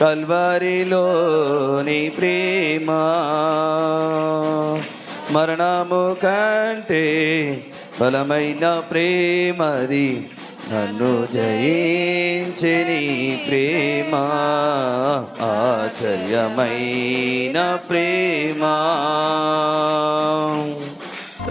కల్వరిలోని ప్రేమ. మరణము కంటే బలమైన ప్రేమది నన్ను జయించని ప్రేమ. ఆశ్చర్యమైన ప్రేమ.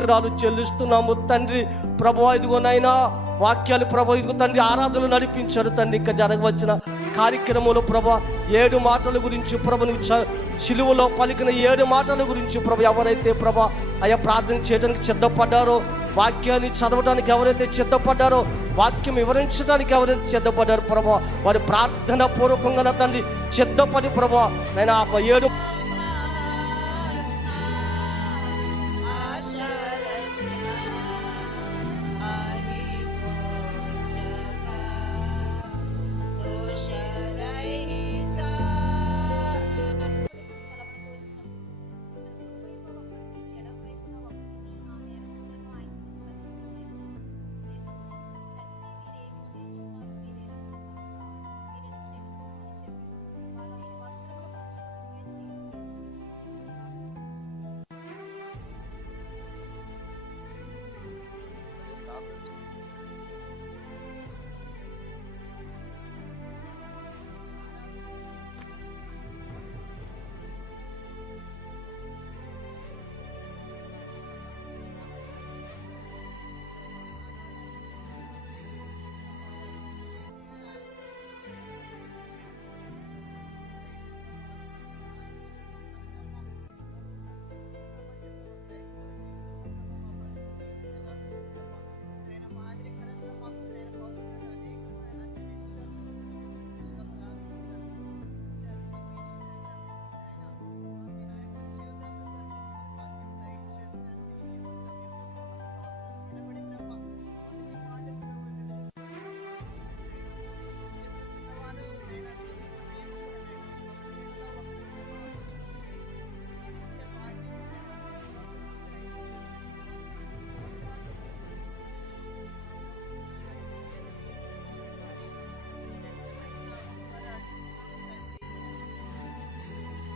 రాలు చెల్లిస్తున్నాము తండ్రి. ప్రభు ఇదిగోనైనా వాక్యాలు ప్రభు ఇదిగో తండ్రి ఆరాధనలు నడిపించారు తండ్రి. ఇంకా జరగవచ్చిన కార్యక్రమంలో ప్రభు ఏడు మాటల గురించి ప్రభు శిలువలో సిలువలో పలికిన ఏడు మాటల గురించి ప్రభు ఎవరైతే ప్రభు అయ్యా ప్రార్థన చేయడానికి సిద్ధపడ్డారో వాక్యాన్ని చదవడానికి ఎవరైతే సిద్ధపడ్డారో వాక్యం వివరించడానికి ఎవరైతే సిద్ధపడ్డారో ప్రభు వారి ప్రార్థన పూర్వకంగా నా తండ్రి సిద్ధపడి ప్రభు నేను ఆ ఏడు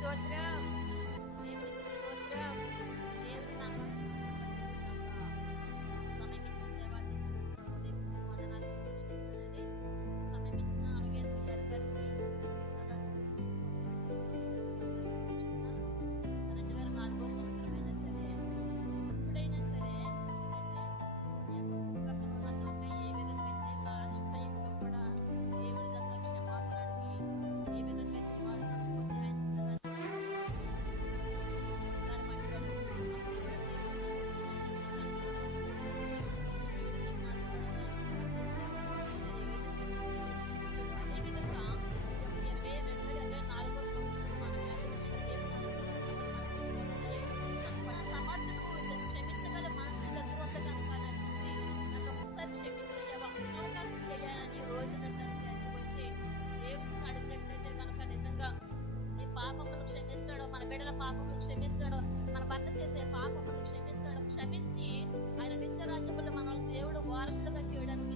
స్తోత్రం దేవునికి పాపములు క్షమిస్తాడు మన భర్త చేసే పాపములు క్షమిస్తాడు క్షమించి ఆయన నిత్యరాజ్యములు మనల్ని దేవుడు వారసులుగా చేయడానికి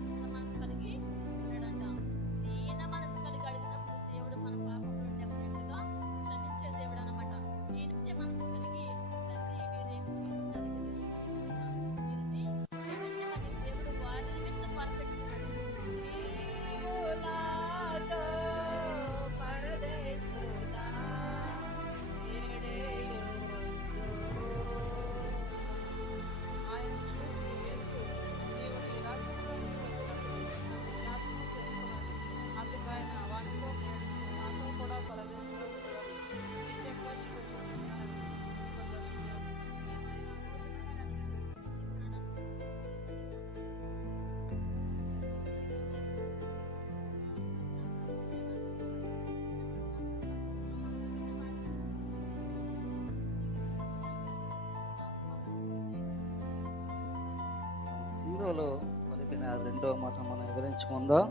జీరోలో పలికిన రెండో మాట మనం వివరించుకుందాం.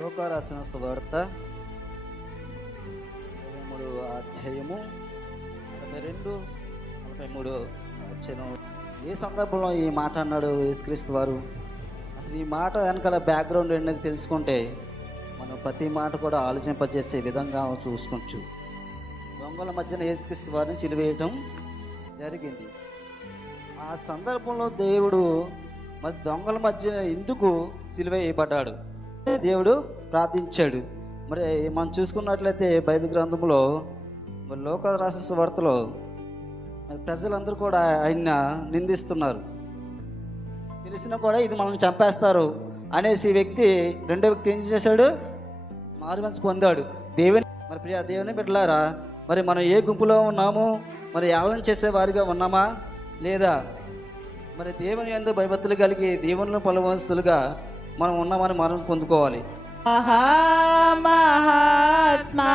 లోకారాసిన సువార్త మూడు అధ్యాయము నలభై రెండు నలభై మూడు అధ్యయనం ఏ సందర్భంలో ఈ మాట అన్నాడు యేసుక్రీస్తు వారు? అసలు ఈ మాట వెనకాల బ్యాక్గ్రౌండ్ అనేది తెలుసుకుంటే మనం ప్రతి మాట కూడా ఆలోచింపజేసే విధంగా చూసుకోవచ్చు దొంగల మధ్యన యేసుక్రీస్తు వారిని చిలివేయటం జరిగింది. ఆ సందర్భంలో దేవుడు మరి దొంగల మధ్య ఎందుకు సిలువ వేయబడ్డాడు? దేవుడు ప్రార్థించాడు. మరి మనం చూసుకున్నట్లయితే బైబిల్ గ్రంథంలో మరి లోక రాసిన వార్తలో ప్రజలందరూ కూడా ఆయన నిందిస్తున్నారు. తెలిసినా కూడా ఇది మనం చంపేస్తారు అనేసి వ్యక్తి రెండో వ్యక్తి ఏం చేశాడు? మారు మనసు పొందాడు. దేవుని మరి ప్రియా దేవుని బిడ్డలారా మరి మనం ఏ గుంపులో ఉన్నాము? మరి యావనం చేసే వారిగా ఉన్నామా? లేదా మరి దేవుని ఎందు భయభక్తులు కలిగి దేవునిలో పలువంతులుగా మనం ఉన్నామని మనం పొందుకోవాలి. మహాత్మా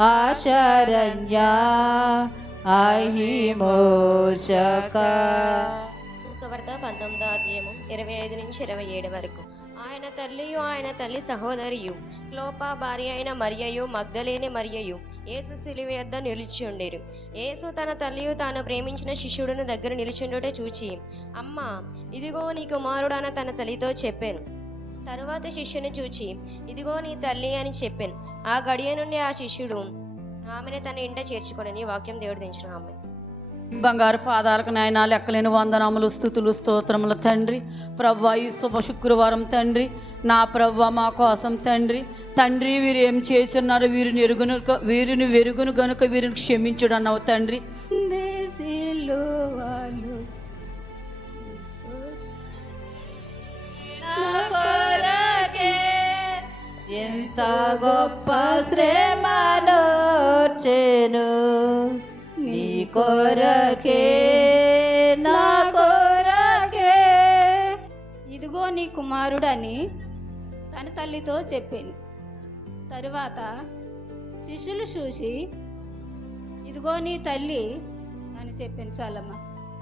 ఆశరణ్య అహిమోచక. సువార్త పంతొమ్మిదో అధ్యాయము ఇరవై ఐదు నుంచి ఇరవై ఏడు వరకు. ఆయన తల్లియు ఆయన తల్లి సహోదరియు. క్లోప భార్య అయిన మరియయు మగ్ధలేని మరియయు. ఏసు సిలువ యొద్ద నిలిచిండేరు. ఏసు తన తల్లియు తాను ప్రేమించిన శిష్యుడిని దగ్గర నిలిచిండుటే చూచి అమ్మ ఇదిగో నీ కుమారుడన తన తల్లితో చెప్పాను. తరువాత శిష్యుని చూచి ఇదిగో నీ తల్లి అని చెప్పాను. ఆ గడియ నుండి ఆ శిష్యుడు ఆమెను తన ఇంట చేర్చుకొనని వాక్యం దేవుడు దించిన ఆమె బంగారు పాదాలకు నాయన లెక్కలేని వందనములు స్థుతులు స్తోత్రములు తండ్రి. ప్రవ్వ ఈ శుభ శుక్రవారం తండ్రి. నా ప్రవ్వ మా కోసం తండ్రి. తండ్రి వీరు ఏం చేస్తున్నారు? వీరిని ఎరుగును వీరిని వెరుగును గనుక వీరిని క్షమించుడు అన్నావు తండ్రి ఎంత గొప్ప శ్రేమలో చేను. కొరకే నా కొరకే. ఇదిగో నీ కుమారుడని తన తల్లితో చెప్పాను. తరువాత శిష్యులు చూసి ఇదిగో నీ తల్లి అని చెప్పాను చాలమ్మ.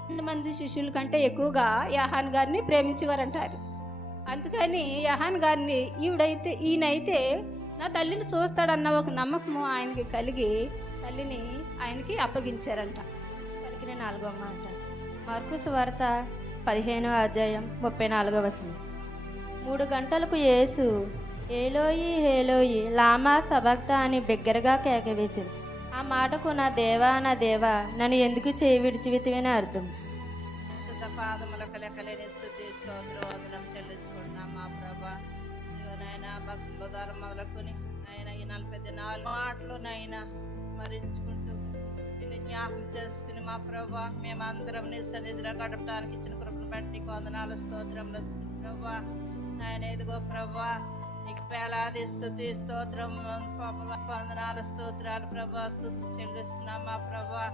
రెండు మంది శిష్యుల కంటే ఎక్కువగా యహాన్ గారిని ప్రేమించేవారంటారు. అందుకని యహాన్ గారిని ఈవిడైతే ఈయనైతే నా తల్లిని చూస్తాడన్న ఒక నమ్మకము ఆయనకి కలిగి తల్లిని ఆయనకి అప్పగించారంట. పలికిన నాలుగో మాట మార్కుసు వార్త పదిహేనవ అధ్యాయం ముప్పై నాలుగో వచనం. మూడు గంటలకు యేసు ఏలోయి హేలోయి లామా సబక్త అని బిగ్గరగా కేకవేసింది ఆ మాటకు నా దేవా నా దేవా నన్ను ఎందుకు చేయి విడిచివితివని అర్థం. శుద్ధ పాదములకు లెక్కలేని స్థుతి స్తోత్రం వదనం చెల్లించుకుంటున్నాం మా ప్రభా. ఇదిగోనైనా బస్ బుధారం మొదలుకొని ఆయన ఈ నలభై నాలుగు మాటలు నాయన స్మరించు జ్ఞాపకం చేసుకుని మా ప్రభా మేమందరం నీ సన్నిధిలో గడపడానికి ఇచ్చిన కృపను బట్టి కొందనాలు వందనాలు స్తోత్రములు ప్రభా. నాయన ఎదుగో ప్రభా నీకు పేలాది స్థుతి స్తోత్రం పాప స్తోత్రాలు ప్రభా స్థుతి చెల్లిస్తున్నాం మా ప్రభా.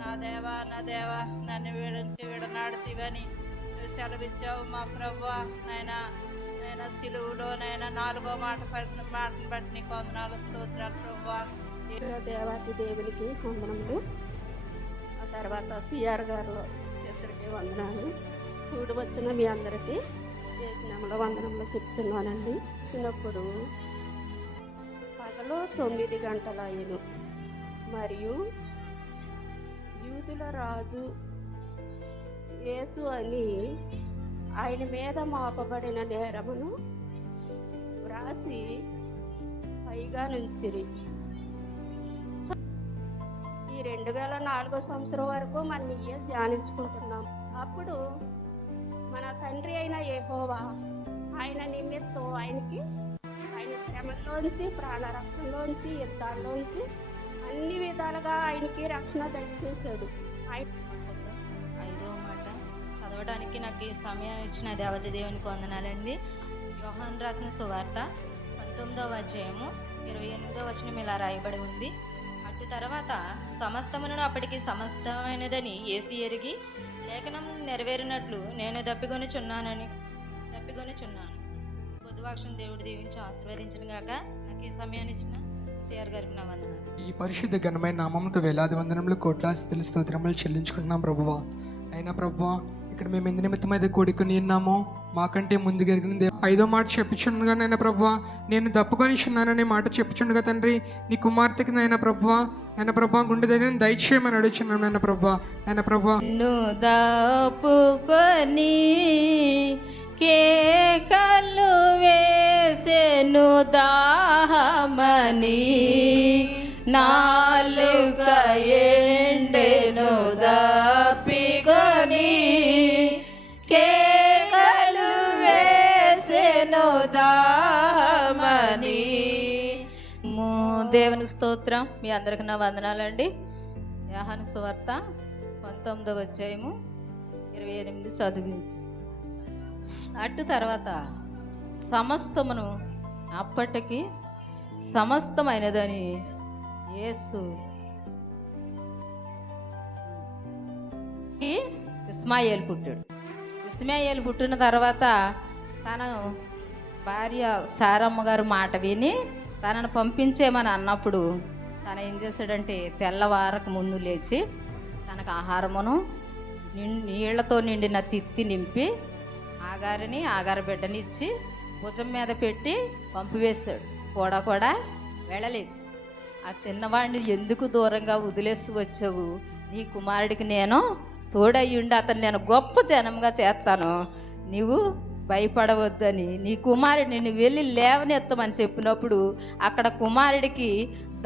నా దేవా నా దేవా నన్ను వీడంటే విడనాడుతీవని సెలవిచ్చావు మా ప్రభా. నాయన నేను సిలువులో నాయన నాలుగో మాట పలికిన మాటను బట్టి నీకు వందనాలు స్తోత్రాలు ప్రభా. దేవాతి దేవునికి వందనములు. తర్వాత సిఆర్ గారు ఇద్దరికి వందనాలు. చూడు వచ్చిన మీ అందరికీ చేసినముల వందనంలో చెప్తున్నానండి. చిన్నప్పుడు పగలు తొమ్మిది గంటల అయ్యను మరియు యూదుల రాజు యేసు అని ఆయన మీద మోపబడిన నేరమును వ్రాసి పైగా నుంచిరి. రెండు వేల నాలుగో సంవత్సరం వరకు మనం ఇయే ధ్యానించుకుంటున్నాం. అప్పుడు మన తండ్రి అయిన ఏహోవా ఆయన నిమిత్తం ఆయనకి ఆయన శ్రమల్లోంచి ప్రాణరక్షణలోంచి యుద్ధాల్లోంచి అన్ని విధాలుగా ఆయనకి రక్షణ దయచేశాడు. ఆయన ఐదో మాట. చదవడానికి నాకు సమయం ఇచ్చిన దేవత దేవునికి వందనాలండి. యోహాన్ రాసిన సువార్త పంతొమ్మిదవ అధ్యాయము ఇరవై ఎనిమిదో వచనం ఇలా రాయబడి ఉంది. అటు తర్వాత సమస్తమును అప్పటికి సమస్తమైనదని ఏసి ఎరిగి లేఖనం నెరవేరినట్లు నేను దప్పికొనిచున్నానని దప్పికొనిచున్నాను పొద్దువాక్షం దేవుడు దీవించి ఆశీర్వదించిన గాక నాకు ఈ సమయాన్ని ఇచ్చిన సిఆర్ గారికి నా వందనాలు. ఈ పరిశుద్ధ ఘనమైన నామంకు వేలాది వందనములు కోట్ల స్థితులు స్తోత్రములు చెల్లించుకుంటున్నాం ప్రభువా. అయినా ప్రభువా ఇక్కడ మేము ఎందు నిమిత్తం అయితే కూడుకుని ఉన్నామో. మాకంటే ముందు జరిగినది ఐదో మాట చెప్పుచుండగా నైనా ప్రభు నేను దప్పుకొని ఉన్నాననే మాట చెప్పుచుండగా తండ్రి నీ కుమార్తెకి నాయన ప్రభు ఆయన ప్రభా గుండె దగ్గర దయచేయమని అడుగుచున్నాను నాయన ప్రభు ఆయన ప్రభు దాపుకొని కేకలు వేసెను దాహమని. నాలుక ఎండెను దా దేవుని స్తోత్రం. మీ అందరికి నా వందనాలండి. యాహాను సువార్త పంతొమ్మిదవ అధ్యాయము ఇరవై ఎనిమిది చదివి. అటు తర్వాత సమస్తమును అప్పటికి సమస్తమైనదని యేసు ఇస్మాయిల్ పుట్టాడు. ఇస్మాయిల్ పుట్టిన తర్వాత తన భార్య సారమ్మ గారు మాట విని తనను పంపించేమని అన్నప్పుడు తన ఏం చేశాడంటే తెల్లవారకు ముందు లేచి తనకు ఆహారమును నీళ్ళతో నిండిన తిత్తి నింపి ఆగారిని ఆగార బిడ్డని ఇచ్చి భుజం మీద పెట్టి పంపివేశాడు. కూడా కూడా వెళ్ళలేదు. ఆ చిన్నవాడిని ఎందుకు దూరంగా వదిలేసి వచ్చావు? నీ కుమారుడికి నేను తోడయ్యుండి అతను నేను గొప్ప జనంగా చేస్తాను. నీవు భయపడవద్దని. నీ కుమారుడిని నువ్వు వెళ్ళి లేవనెత్తమని చెప్పినప్పుడు అక్కడ కుమారుడికి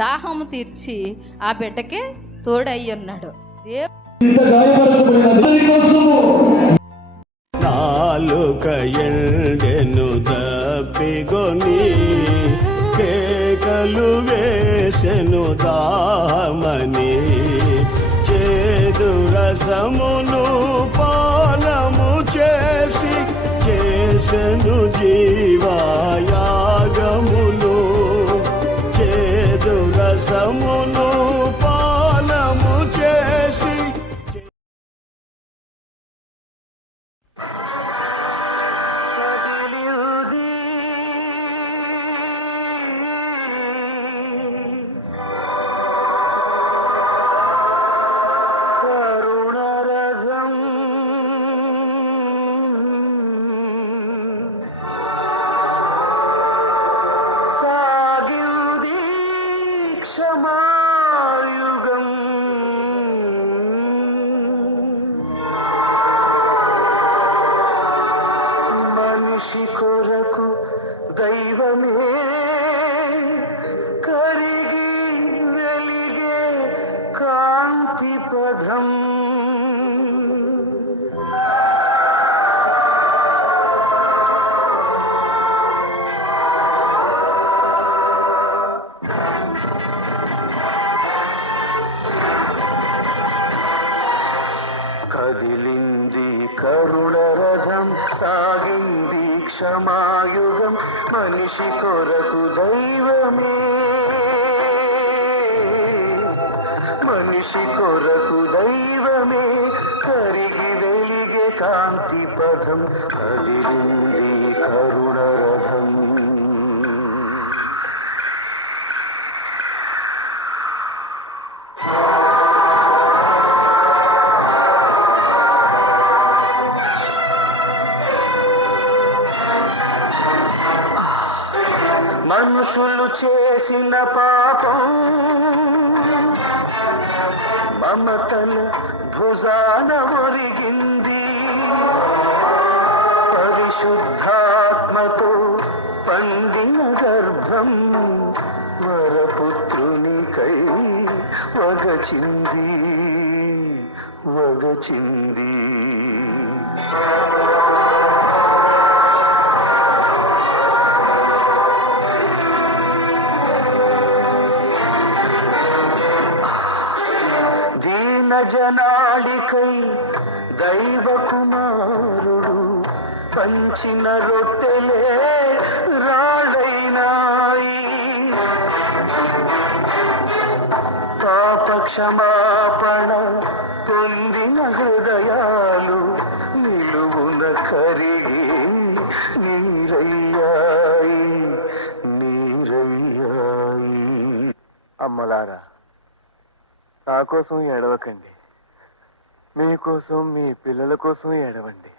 దాహము తీర్చి ఆ బిడ్డకి తోడయ్యి ఉన్నాడు. నాలుక ఎండెను కేకలు వేసెను దామని చేదు రసమును చేసెను జీవాయ దైవమే కరిగి వెలిగే కాంతి పదం. కదిలింది కరుణ రథం సాగింది. క్షమాయుగం మనిషి కొరకు దైవమే. మనిషి కొరకు దైవమే. కరిగి వెలిగే కాంతి పథం కదిలింది కరు మనుషులు చేసిన పాపం. మమతల భుజాన ఒరిగింది. పరిశుద్ధాత్మతో పండిన గర్భం వరపుత్రునికై వగచింది వగచింది. నాడికై దైవ కుమారుడు పంచిన రొట్టెలే రాళ్ళైనాయి. పాప క్షమాపణ పొందిన హృదయాలు నిలువున కరిగి నీరయ్యాయి నీరయ్యాయి. అమ్మలారా నా కోసం ఎడవకండి కోసం మీ పిల్లల కోసం ఏడవండి.